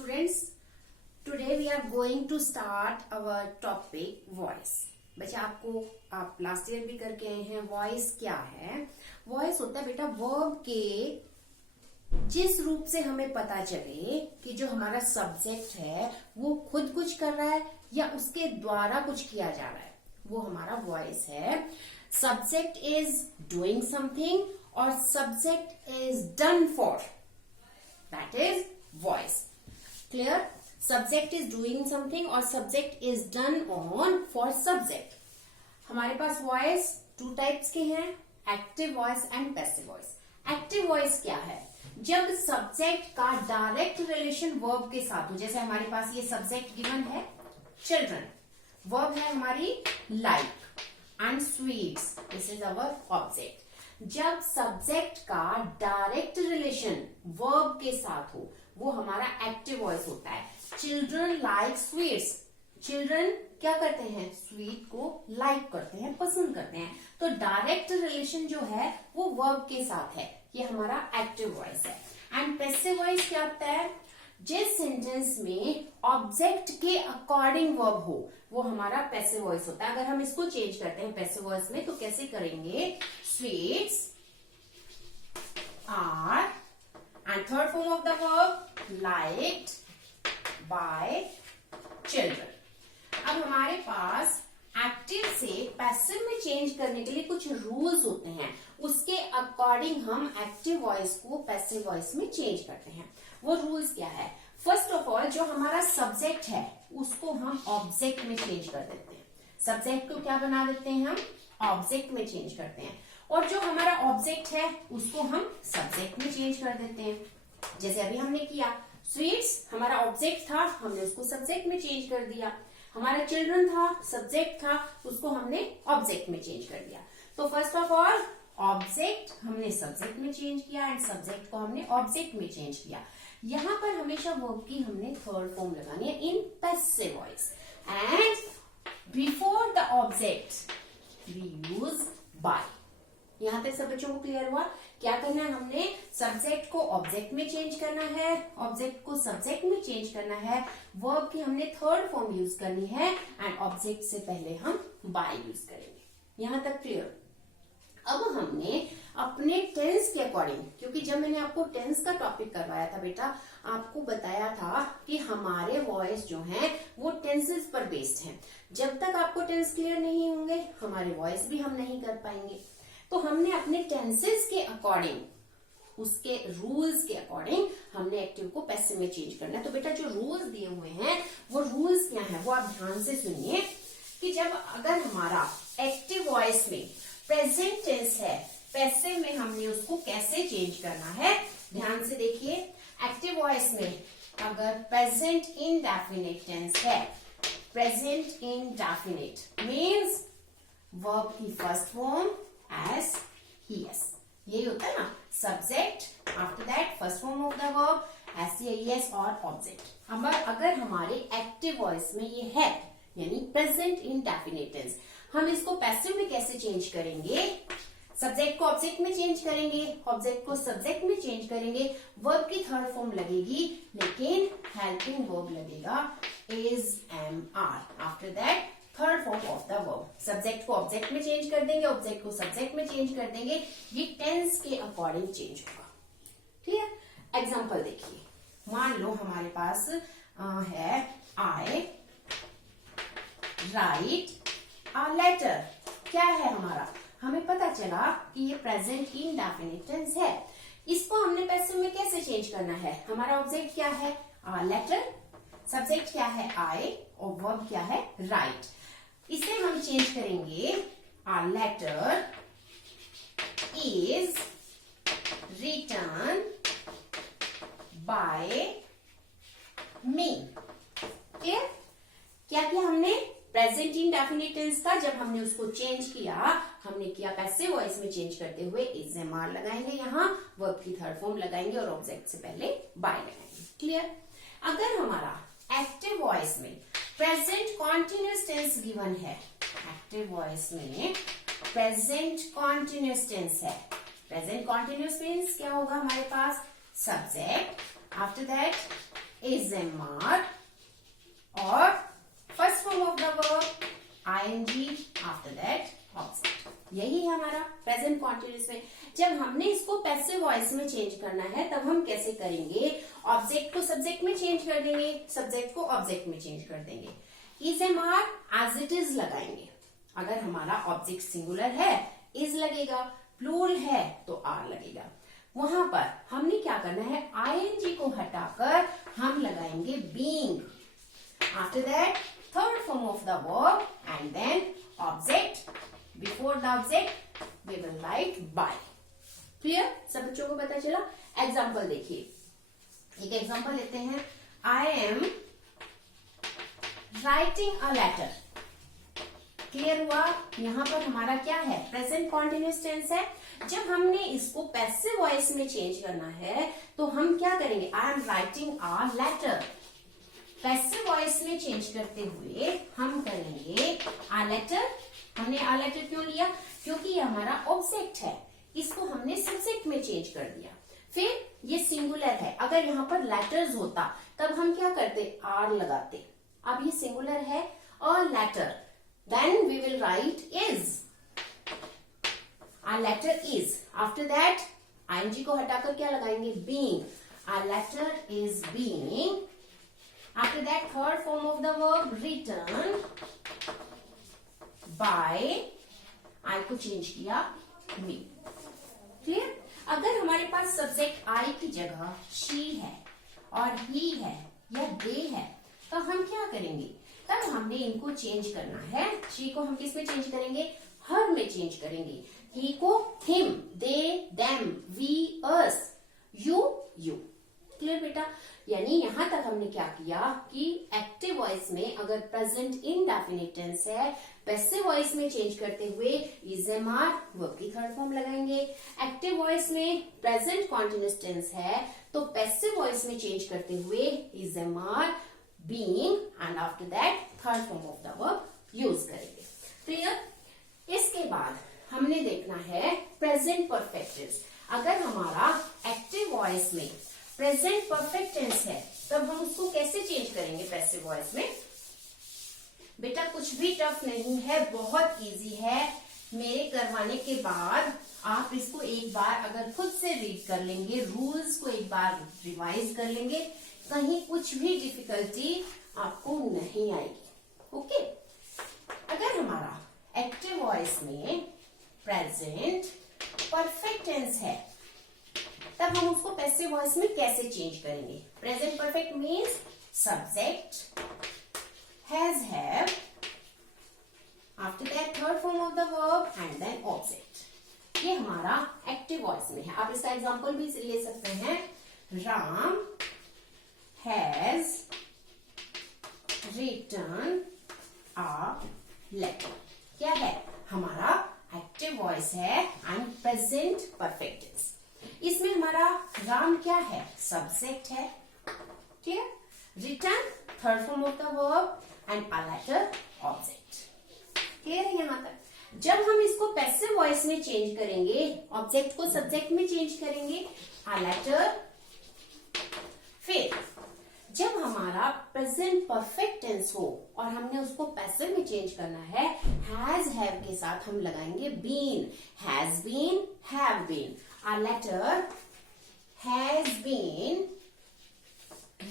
students, today we are going to start our topic voice. बच्चे आपको आप last year भी करके आए हैं. वॉइस क्या है? वॉइस होता है बेटा वर्ब के जिस रूप से हमें पता चले कि जो हमारा सब्जेक्ट है वो खुद कुछ कर रहा है या उसके द्वारा कुछ किया जा रहा है, वो हमारा वॉइस है. सब्जेक्ट इज डूइंग समथिंग और subject is done for, that is voice. Clear? Subject is doing something और subject is done on for subject. हमारे पास वॉइस टू टाइप्स के हैं, active voice and passive voice. Active voice क्या है? जब subject का डायरेक्ट रिलेशन वर्ब के साथ हो. जैसे हमारे पास ये सब्जेक्ट गिवन है चिल्ड्रन, वर्ब है हमारी like and sweets, this is our object. जब सब्जेक्ट का डायरेक्ट रिलेशन वर्ब के साथ हो वो हमारा एक्टिव वॉइस होता है. चिल्ड्रन लाइक स्वीट्स, चिल्ड्रन क्या करते हैं? स्वीट को लाइक करते हैं, पसंद करते हैं. तो डायरेक्ट रिलेशन जो है वो वर्ब के साथ है, ये हमारा एक्टिव वॉइस है. एंड पैसिव वॉइस क्या होता है? जिस सेंटेंस में ऑब्जेक्ट के अकॉर्डिंग वर्ब हो वो हमारा पैसिव वॉइस होता है. अगर हम इसको चेंज करते हैं पैसिव वॉइस में तो कैसे करेंगे? Sweets are and third form of the verb liked by children. अब हमारे पास एक्टिव से पैसिव में चेंज करने के लिए कुछ रूल्स होते हैं, उसके अकॉर्डिंग हम एक्टिव वॉइस को पैसिव वॉइस में चेंज करते हैं. वो रूल्स क्या है? फर्स्ट ऑफ ऑल जो हमारा सब्जेक्ट है उसको हम ऑब्जेक्ट में चेंज कर देते हैं. सब्जेक्ट को क्या बना देते हैं? हम ऑब्जेक्ट में चेंज करते हैं. और जो हमारा ऑब्जेक्ट है उसको हम सब्जेक्ट में चेंज कर देते हैं. जैसे अभी हमने किया, स्वीट्स हमारा ऑब्जेक्ट था, हमने उसको सब्जेक्ट में चेंज कर दिया. हमारा चिल्ड्रन था, सब्जेक्ट था, उसको हमने ऑब्जेक्ट में चेंज कर दिया. तो फर्स्ट ऑफ ऑल ऑब्जेक्ट हमने सब्जेक्ट में चेंज किया एंड सब्जेक्ट को हमने ऑब्जेक्ट में चेंज किया. यहां पर हमेशा वर्ब की हमने थर्ड फॉर्म लगानी है in passive voice. And before the object we use by. यहां तक सब बच्चों को क्लियर हुआ? क्या करना है? हमने सब्जेक्ट को ऑब्जेक्ट में चेंज करना है, ऑब्जेक्ट को सब्जेक्ट में चेंज करना है, वर्ब की हमने थर्ड फॉर्म यूज करनी है एंड ऑब्जेक्ट से पहले हम बाय यूज करेंगे. यहां तक क्लियर? अब हमने अपने टेंस के अकॉर्डिंग, क्योंकि जब मैंने आपको टेंस का टॉपिक करवाया था बेटा, आपको बताया था कि हमारे वॉइस जो हैं वो टेंसेस पर बेस्ड हैं. जब तक आपको टेंस क्लियर नहीं होंगे हमारे वॉइस भी हम नहीं कर पाएंगे. तो हमने अपने टेंसेस के अकॉर्डिंग, उसके रूल्स के अकॉर्डिंग हमने एक्टिव को पैसिव में चेंज करना है. तो बेटा जो रूल्स दिए हुए हैं वो रूल्स क्या है वो आप ध्यान से सुनिए. कि जब अगर हमारा एक्टिव वॉइस में प्रेजेंट टेंस है, पैसिव में हमने उसको कैसे चेंज करना है ध्यान से देखिए. एक्टिव वॉइस में अगर प्रेजेंट इंडेफिनिट टेंस है, प्रेजेंट इंडेफिनिट मीन्स वर्ब की first form as he has, यही होता है ना. Subject after that first form of the verb as he has और ऑब्जेक्ट. अब अगर हमारे एक्टिव वॉइस में ये है यानी प्रेजेंट इंडेफिनिट टेंस, हम इसको पैसिव में कैसे चेंज करेंगे? सब्जेक्ट को ऑब्जेक्ट में चेंज करेंगे, ऑब्जेक्ट को सब्जेक्ट में चेंज करेंगे, वर्ब की थर्ड फॉर्म लगेगी लेकिन हेल्पिंग वर्ब लगेगा is, am, are. After that third form of the verb. Subject को ऑब्जेक्ट में चेंज कर देंगे, ऑब्जेक्ट को सब्जेक्ट में चेंज कर देंगे. ये टेंस के अकॉर्डिंग चेंज होगा. ठीक है? एग्जांपल देखिए. मान लो हमारे पास है आई राइट अ लेटर. क्या है हमारा? हमें पता चला कि ये प्रेजेंट इंडेफिनिट टेंस है. इसको हमने पैसिव में कैसे चेंज करना है? हमारा ऑब्जेक्ट क्या है? लेटर. सब्जेक्ट क्या है? आई और वर्ब क्या है? राइट. इसे हम चेंज करेंगे. A letter is written by me. Clear? क्या किया हमने? प्रेजेंट इंडेफिनिट टेंस का जब हमने उसको चेंज किया, हमने किया पैसिव वॉइस में चेंज करते हुए इज, एम, आर लगाएंगे, यहाँ वर्ब की थर्ड फॉर्म लगाएंगे और ऑब्जेक्ट से पहले बाय लगाएंगे. क्लियर? अगर हमारा एक्टिव वॉइस में प्रेजेंट कॉन्टिन्यूअस टेंस गिवन है, एक्टिव वॉइस में प्रेजेंट कॉन्टिन्यूअस टेंस है. प्रेजेंट कॉन्टिन्यूअस मीन्स क्या होगा हमारे पास? Subject after that is MR और first form of the verb ing after that object. यही है हमारा प्रेजेंट कॉन्टिन्यूअस में। जब हमने इसको पैसिव वॉइस में चेंज करना है तब हम कैसे करेंगे, ऑब्जेक्ट को सब्जेक्ट में चेंज कर देंगे, सब्जेक्ट को ऑब्जेक्ट में चेंज कर देंगे। Is MR as it is लगाएंगे। अगर हमारा ऑब्जेक्ट सिंगुलर है इज लगेगा, प्लूरल है तो आर लगेगा। वहां पर हमने क्या करना है, ing को हटाकर हम लगाएंगे being. After that third form of the verb and then object. Before the object we will write by. Clear? सब बच्चों को पता चला? एग्जाम्पल देखिए, एक एग्जाम्पल लेते हैं। I am writing a letter. Clear हुआ? यहां पर हमारा क्या है, प्रेजेंट कॉन्टिन्यूअस टेंस है। जब हमने इसको पैसिव वॉइस में चेंज करना है तो हम क्या करेंगे, I am writing a letter. Passive voice में चेंज करते हुए हम करेंगे अ लेटर। हमने अ लेटर क्यों लिया, क्योंकि ये हमारा ऑब्जेक्ट है, इसको हमने सब्जेक्ट में चेंज कर दिया। फिर ये सिंगुलर है, अगर यहाँ पर लेटर्स होता तब हम क्या करते, आर लगाते। अब ये सिंगुलर है और letter, then we will write is. Our letter is. After that ing को हटाकर क्या लगाएंगे, being. Our letter is being. After that third form of the verb written by, I को चेंज किया me. क्लियर? अगर हमारे पास सब्जेक्ट I की जगह she है और he है या they है तो हम क्या करेंगे, तब हमने इनको चेंज करना है। शी को हम किस में चेंज करेंगे, हर में चेंज करेंगे। ही को him, they, them, we, us, you, you. Clear बेटा? यानी यहां तक हमने क्या किया कि एक्टिव वॉइस में अगर प्रेजेंट इंडेफिनिट टेंस है, पैसिव वॉइस में चेंज करते हुए इज MR वर्ब की थर्ड फॉर्म लगाएंगे। एक्टिव वॉइस में प्रेजेंट कॉन्टिन्यूअस टेंस है तो पैसिव वॉइस में चेंज करते हुए is MR being and after that third form of the verb use करेंगे। क्लियर? इसके बाद हमने देखना है प्रेजेंट परफेक्ट टेंस। अगर हमारा एक्टिव वॉइस में प्रेजेंट परफेक्ट टेंस है तब हम उसको कैसे चेंज करेंगे पैसिव वॉइस में? बेटा कुछ भी टफ नहीं है, बहुत इजी है। मेरे करवाने के बाद आप इसको एक बार अगर खुद से रीड कर लेंगे, रूल्स को एक बार रिवाइज कर लेंगे, कहीं कुछ भी डिफिकल्टी आपको नहीं आएगी। ओके? अगर हमारा एक्टिव वॉइस में प्रेजेंट परफेक्ट टेंस है तब हम उसको पैसिव वॉइस में कैसे चेंज करेंगे? Present perfect means subject, has, have, after that third form of the verb and then object. ये हमारा एक्टिव वॉइस में है। आप इसका एग्जांपल भी ले सकते हैं। Ram has written a letter। क्या है? हमारा एक्टिव वॉइस है एंड प्रेजेंट परफेक्ट टेंस। इसमें हमारा राम क्या है? सब्जेक्ट है। ठीक है? Written third form of the verb and a letter object. Clear है यहां तक? जब हम इसको पैसिव वॉइस में चेंज करेंगे, ऑब्जेक्ट को सब्जेक्ट में चेंज करेंगे, अ लेटर। फिर जब हमारा प्रेजेंट परफेक्ट टेंस हो और हमने उसको पैसिव में चेंज करना है, हैज, हैव के साथ हम लगाएंगे been. Has been, have been. A letter has been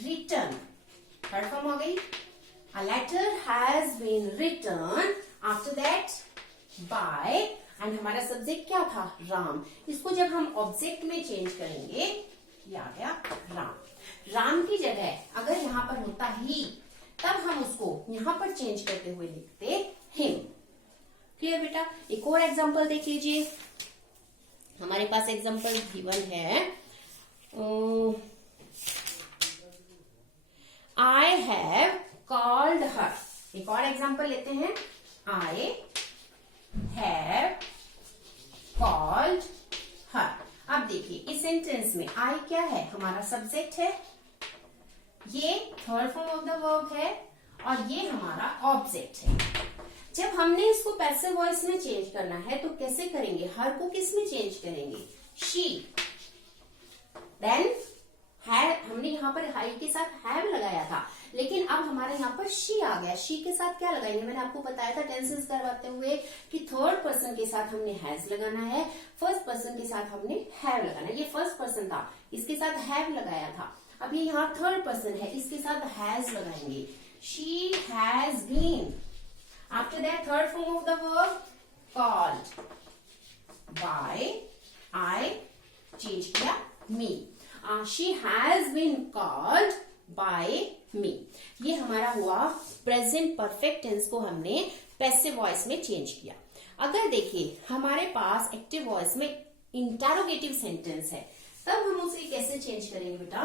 written, third form हो गई। A letter has been written after that by, and हमारा सब्जेक्ट क्या था? राम। इसको जब हम ऑब्जेक्ट में चेंज करेंगे, ये आ गया राम। राम की जगह अगर यहां पर होता ही तब हम उसको यहां पर चेंज करते हुए लिखते हिम। क्लियर बेटा? एक और एग्जांपल देख लीजिए। हमारे पास एग्जांपल गिवन है। I have called her. एक और एग्जांपल लेते हैं। I have called her. अब देखिए इस सेंटेंस में आई क्या है? हमारा सब्जेक्ट है, ये third form of the verb है और ये हमारा ऑब्जेक्ट है। जब हमने इसको पैसिव वॉइस में चेंज करना है तो कैसे करेंगे? हर को किस में चेंज करेंगे? शी। देन हमने यहाँ यहाँ पर हाई के साथ हैव लगाया था, लेकिन अब हमारे यहाँ पर शी आ गया। शी के साथ क्या लगाएंगे, मैंने आपको बताया था टेंसेस करवाते हुए कि थर्ड पर्सन के साथ हमने हैज लगाना है, फर्स्ट पर्सन के साथ हमने हैव लगाना है। ये फर्स्ट पर्सन था, इसके साथ हैव लगाया था। अब ये यहाँ थर्ड पर्सन है, इसके साथ हैज लगाएंगे। She has been. After that third form of the verb called by, I change किया me. She has been called by me. ये हमारा हुआ प्रेजेंट परफेक्ट टेंस को हमने पैसिव वॉइस में चेंज किया। अगर देखिए हमारे पास एक्टिव वॉइस में इंटरोगेटिव सेंटेंस है, तब हम उसे कैसे चेंज करेंगे बेटा।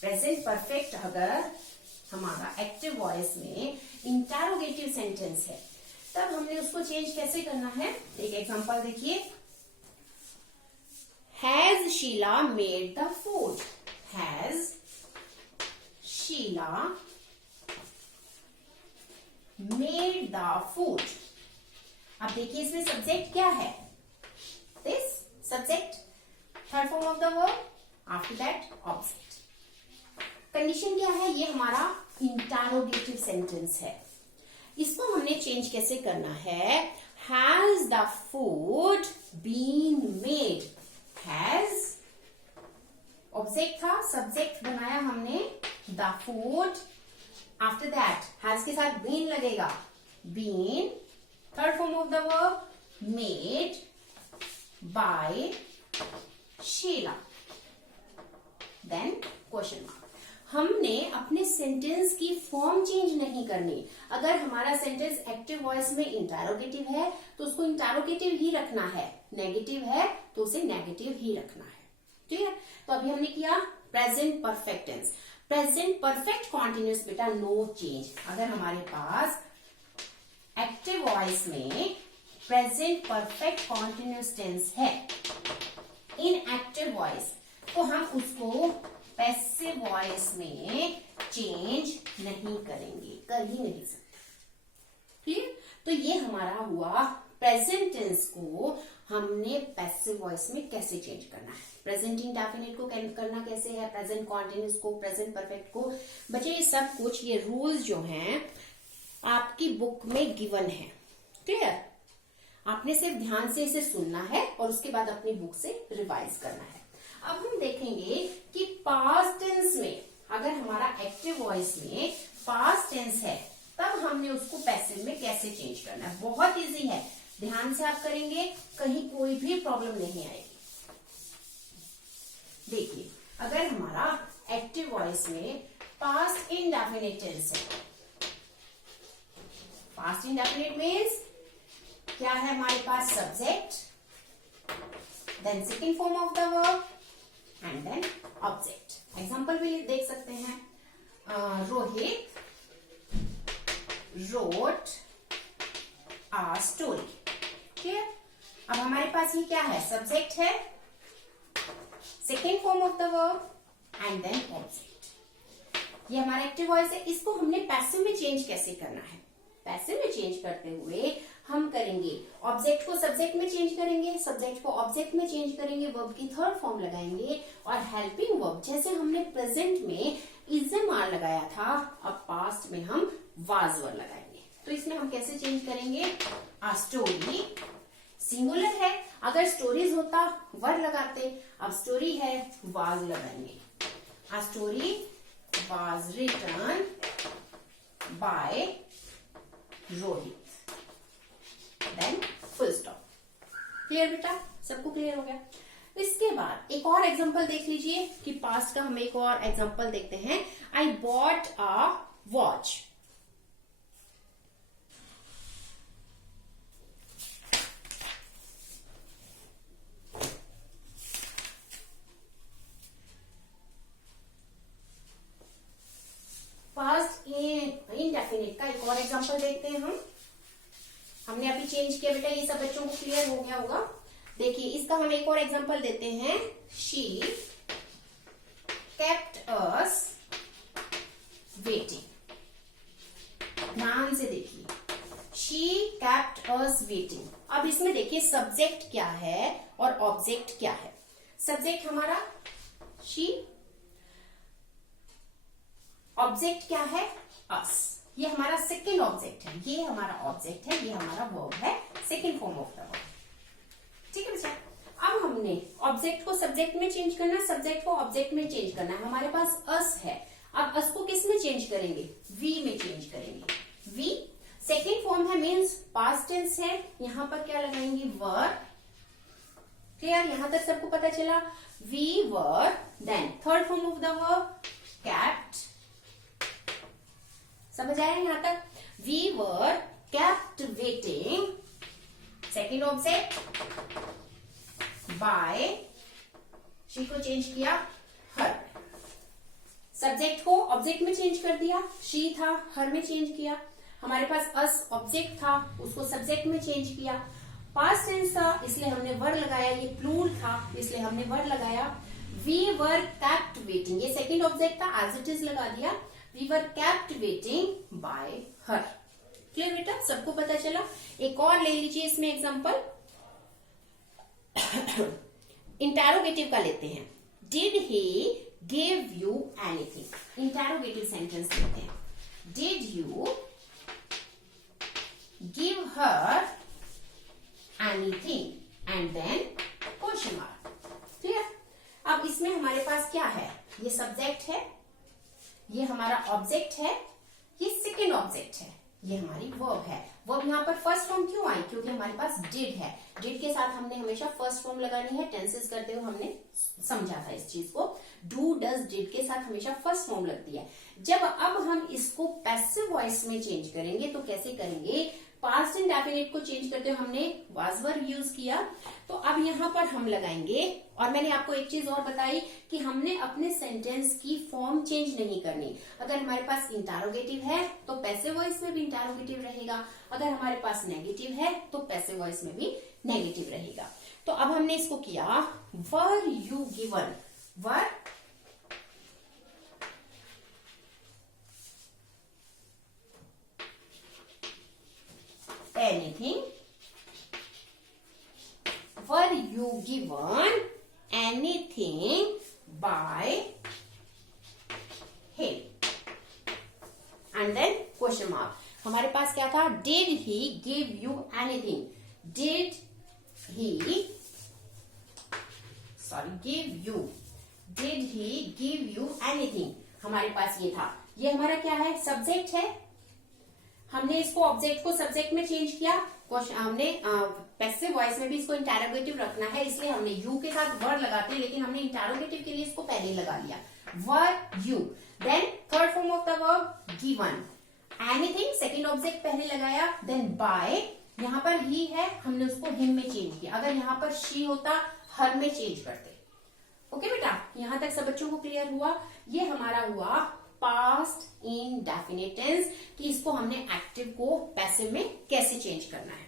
प्रेजेंट परफेक्ट अगर हमारा एक्टिव वॉइस में इंटरोगेटिव सेंटेंस है, तब हमने उसको चेंज कैसे करना है। एक एग्जांपल देखिए, has Sheela made the food. Has Sheela made the food. अब देखिए इसमें सब्जेक्ट क्या है, this subject, third form of the verb, after that object. Condition क्या है, ये हमारा इंटरोगेटिव सेंटेंस है। इसको हमने चेंज कैसे करना है, has the food been made. Has object था, सब्जेक्ट बनाया हमने the food, after that has के साथ बीन लगेगा, been third form of the verb made by Sheela. Then question mark. हमने अपने सेंटेंस की फॉर्म चेंज नहीं करनी। अगर हमारा सेंटेंस एक्टिव वॉइस में इंटरोगेटिव है तो उसको इंटरोगेटिव ही रखना है, नेगेटिव है तो उसे नेगेटिव ही रखना है। ठीक है, तो अभी हमने किया present perfect tense. Present perfect continuous बेटा नो चेंज। अगर हमारे पास एक्टिव वॉइस में प्रेजेंट परफेक्ट कॉन्टिन्यूस टेंस है इन एक्टिव वॉइस, तो हम उसको पैसिव वॉइस में चेंज नहीं करेंगे, कर ही नहीं सकते। क्लियर। तो ये हमारा हुआ प्रेजेंट टेंस को हमने पैसिव वॉइस में कैसे चेंज करना है। प्रेजेंट इंडेफिनिट को करना कैसे है, प्रेजेंट कॉन्टिन्यूस को, प्रेजेंट परफेक्ट को। बच्चे ये सब कुछ, ये रूल्स जो हैं आपकी बुक में गिवन है। क्लियर। आपने सिर्फ ध्यान से इसे सुनना है और उसके बाद अपनी बुक से रिवाइज करना है। अब हम देखेंगे कि पास्ट टेंस में, अगर हमारा एक्टिव वॉइस में पास्ट टेंस है, तब हमने उसको पैसिव में कैसे चेंज करना है। बहुत इजी है, ध्यान से आप करेंगे, कहीं कोई भी प्रॉब्लम नहीं आएगी। देखिए, अगर हमारा एक्टिव वॉइस में पास्ट इंडेफिनिट टेंस है, पास्ट इंडेफिनिट मीन्स क्या है हमारे पास, subject, then second form of the verb and then object. Example भी देख सकते हैं, रोहित रोट आ स्टोरी। ठीक है, अब हमारे पास ये क्या है, सब्जेक्ट है, second form of the verb and then object. ये हमारा एक्टिव वॉइस है। इसको हमने पैसिव में चेंज कैसे करना है। पैसिव में चेंज करते हुए हम करेंगे, ऑब्जेक्ट को सब्जेक्ट में चेंज करेंगे, सब्जेक्ट को ऑब्जेक्ट में चेंज करेंगे, वर्ब की थर्ड फॉर्म लगाएंगे और हेल्पिंग वर्ब, जैसे हमने प्रेजेंट में इज़म आर लगाया था, अब पास्ट में हम वाज वर लगाएंगे। तो इसमें हम कैसे चेंज करेंगे, आ स्टोरी सिंगुलर है, अगर स्टोरीज होता वर लगाते, अब स्टोरी है वाज लगाएंगे। A story was written by Rohit, then full stop. Clear बेटा, सबको क्लियर हो गया। इसके बाद एक और एग्जांपल देख लीजिए कि पास्ट का हम एक और एग्जांपल देखते हैं। I bought a watch. Past indefinite का एक और एग्जांपल देखते हैं हम। हमने अभी चेंज किया बेटा, ये सब बच्चों को क्लियर हो गया होगा। देखिए, इसका हम एक और एग्जांपल देते हैं। She kept us waiting. ध्यान से देखिए, शी केप्ट अस वेटिंग। अब इसमें देखिए सब्जेक्ट क्या है और ऑब्जेक्ट क्या है। सब्जेक्ट हमारा शी। ऑब्जेक्ट क्या है? अस। ये हमारा सेकेंड ऑब्जेक्ट है, ये हमारा ऑब्जेक्ट है, ये हमारा वर्ब है, second form of the verb. ठीक है बच्चा। अब हमने ऑब्जेक्ट को सब्जेक्ट में चेंज करना, सब्जेक्ट को ऑब्जेक्ट में चेंज करना है। हमारे पास अस है, अब अस को किस में चेंज करेंगे? वी में चेंज करेंगे। वी सेकेंड फॉर्म है, मीन्स पास्ट टेंस है। यहां पर क्या लगाएंगे? वर। क्लियर? यहां तक सबको पता चला? We were. Then third form of the verb kept. समझ आया यहां तक? We were kept waiting, second object, by, she को चेंज किया हर। सब्जेक्ट को ऑब्जेक्ट में चेंज कर दिया, शी था, हर में चेंज किया। हमारे पास अस ऑब्जेक्ट था, उसको सब्जेक्ट में चेंज किया। पास्ट टेंस था, इसलिए हमने वर लगाया। ये प्लूरल था, इसलिए हमने वर लगाया। वी वर केप्ट वेटिंग, ये सेकेंड ऑब्जेक्ट था, एज इट इज लगा दिया। We were kept waiting by her. Clear बेटा? सबको पता चला? एक और ले लीजिए इसमें एग्जांपल, इंटरोगेटिव का लेते हैं। Did he give you anything? Interrogative sentence लेते हैं। Did you give her anything and then question mark. Clear? अब इसमें हमारे पास क्या है? ये सब्जेक्ट है, ये हमारा ऑब्जेक्ट है, ये सेकेंड ऑब्जेक्ट है, ये हमारी वर्ब है। वर्ब यहाँ पर फर्स्ट फॉर्म क्यों आई? क्योंकि हमारे पास डिड है। डिड के साथ हमने हमेशा फर्स्ट फॉर्म लगानी है। टेंसेस करते हुए हमने समझा था इस चीज को। डू डज डिड के साथ हमेशा फर्स्ट फॉर्म लगती है। जब अब हम इसको पैसिव वॉइस में चेंज करेंगे तो कैसे करेंगे? पास्ट इंडेफिनिट को चेंज करते हुए हमने वाज वर्ब यूज किया, तो अब यहाँ पर हम लगाएंगे। और मैंने आपको एक चीज और बताई कि हमने अपने सेंटेंस की फॉर्म चेंज नहीं करनी। अगर हमारे पास इंटरोगेटिव है तो पैसिव वॉइस में भी इंटरोगेटिव रहेगा, अगर हमारे पास नेगेटिव है तो पैसिव वॉइस में भी नेगेटिव रहेगा। तो अब हमने इसको किया, were you given, were anything, were you given anything by him, and then question mark। हमारे पास क्या था? did he give you anything? did he give you, did he give you anything? हमारे पास ये था। ये हमारा क्या है? सब्जेक्ट है। हमने इसको ऑब्जेक्ट को सब्जेक्ट में चेंज किया। हमने पैसिव वॉइस में भी इसको इंटरोगेटिव रखना है, इसलिए हमने यू के साथ वर्ड लगाते हैं, लेकिन हमने इंटरोगेटिव के लिए इसको पहले लगा लिया, were you. Then third form of the verb given, anything second object पहले लगाया, देन बाय। यहाँ पर ही है, हमने उसको हिम में चेंज किया। अगर यहाँ पर शी होता, हर में चेंज करते। ओके बेटा, यहां तक सब बच्चों को क्लियर हुआ? ये हमारा हुआ पास्ट इंडेफिनिट टेंस कि इसको हमने एक्टिव को पैसिव में कैसे चेंज करना है।